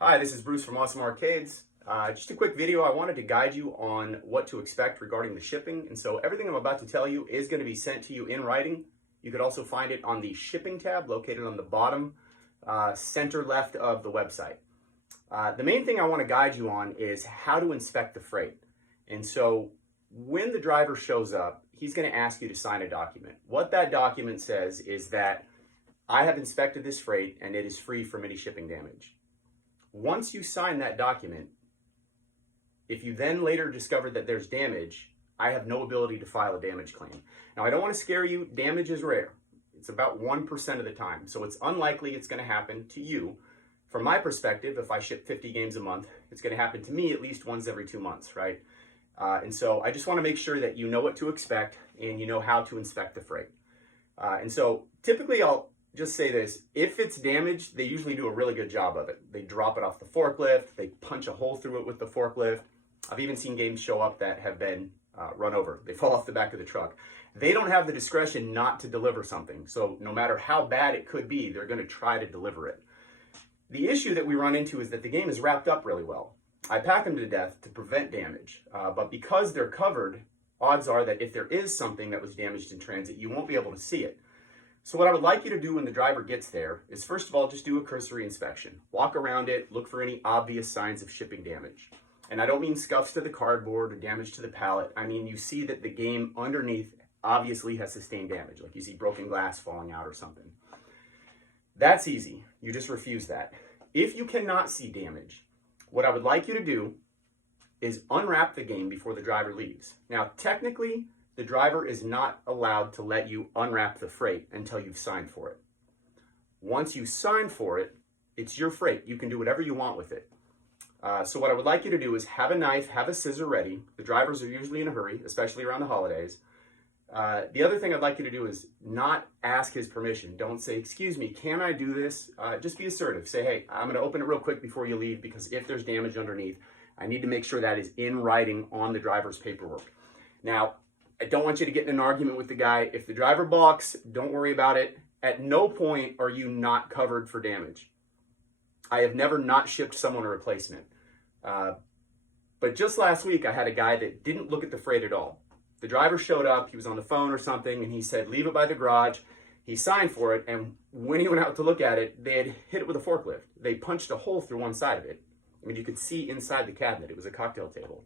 Hi, this is Bruce from Awesome Arcades. Just a quick video. I wanted to guide you on what to expect regarding the shipping. And so everything I'm about to tell you is going to be sent to you in writing. You could also find it on the shipping tab located on the bottom center left of the website. The main thing I want to guide you on is how to inspect the freight. And so when the driver shows up, he's going to ask you to sign a document. What that document says is that I have inspected this freight and it is free from any shipping damage. Once you sign that document, if you then later discover that there's damage, I have no ability to file a damage claim. Now, I don't want to scare you. Damage is rare. It's about 1% of the time. So it's unlikely it's going to happen to you. From my perspective, if I ship 50 games a month, it's going to happen to me at least once every 2 months, right? And so I just want to make sure that you know what to expect and you know how to inspect the freight. And so typically I'll just say this: if it's damaged, they usually do a really good job of it. They drop it off the forklift, they punch a hole through it with the forklift. I've even seen games show up that have been run over. They fall off the back of the truck. They don't have the discretion not to deliver something. So no matter how bad it could be, they're going to try to deliver it. The issue that we run into is that the game is wrapped up really well. I pack them to death to prevent damage, but because they're covered, odds are that if there is something that was damaged in transit, you won't be able to see it. So what I would like you to do when the driver gets there is, first of all, just do a cursory inspection. Walk around it, look for any obvious signs of shipping damage. And I don't mean scuffs to the cardboard or damage to the pallet. I mean, you see that the game underneath obviously has sustained damage, like you see broken glass falling out or something. That's easy. You just refuse that. If you cannot see damage, what I would like you to do is unwrap the game before the driver leaves. Now, technically, the driver is not allowed to let you unwrap the freight until you've signed for it. Once you sign for it, it's your freight. You can do whatever you want with it. So what I would like you to do is have a knife, have a scissor ready. The drivers are usually in a hurry, especially around the holidays. The other thing I'd like you to do is not ask his permission. Don't say, "Excuse me, can I do this?" Just be assertive. Say, "Hey, I'm going to open it real quick before you leave, because if there's damage underneath, I need to make sure that is in writing on the driver's paperwork." Now, I don't want you to get in an argument with the guy. If the driver balks, don't worry about it. At no point are you not covered for damage. I have never not shipped someone a replacement. But just last week, I had a guy that didn't look at the freight at all. The driver showed up, he was on the phone or something, and he said, "Leave it by the garage." He signed for it, and when he went out to look at it, they had hit it with a forklift. They punched a hole through one side of it. I mean, you could see inside the cabinet. It was a cocktail table.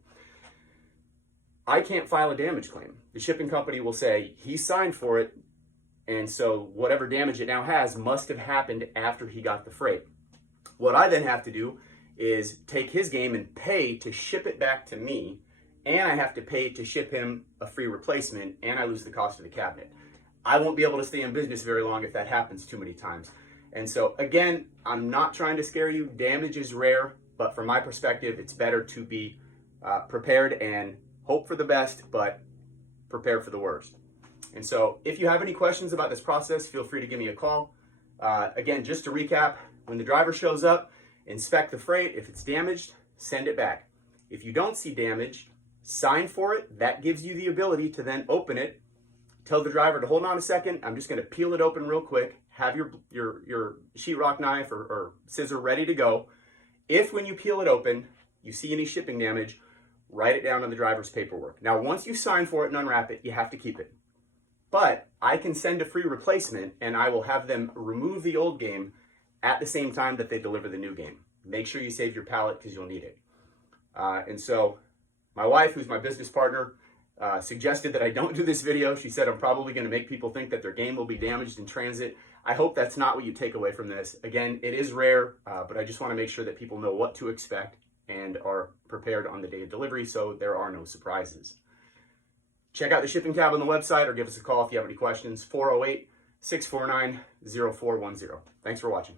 I can't file a damage claim. The shipping company will say, he signed for it, and so whatever damage it now has must have happened after he got the freight. What I then have to do is take his game and pay to ship it back to me, and I have to pay to ship him a free replacement, and I lose the cost of the cabinet. I won't be able to stay in business very long if that happens too many times. And so, again, I'm not trying to scare you. Damage is rare, but from my perspective, it's better to be prepared and hope for the best, but prepare for the worst. And so if you have any questions about this process, feel free to give me a call. Again, just to recap, when the driver shows up, inspect the freight. If it's damaged, send it back. If you don't see damage, sign for it. That gives you the ability to then open it. Tell the driver to hold on a second. I'm just going to peel it open real quick. Have your sheetrock knife or scissor ready to go. If when you peel it open, you see any shipping damage, write it down on the driver's paperwork. Now, once you sign for it and unwrap it, you have to keep it. But I can send a free replacement, and I will have them remove the old game at the same time that they deliver the new game. Make sure you save your pallet, because you'll need it. And so my wife, who's my business partner, suggested that I don't do this video. She said I'm probably going to make people think that their game will be damaged in transit. I hope that's not what you take away from this. Again, it is rare, but I just want to make sure that people know what to expect and are prepared on the day of delivery, so there are no surprises. Check out the shipping tab on the website or give us a call if you have any questions. 408-649-0410. Thanks for watching.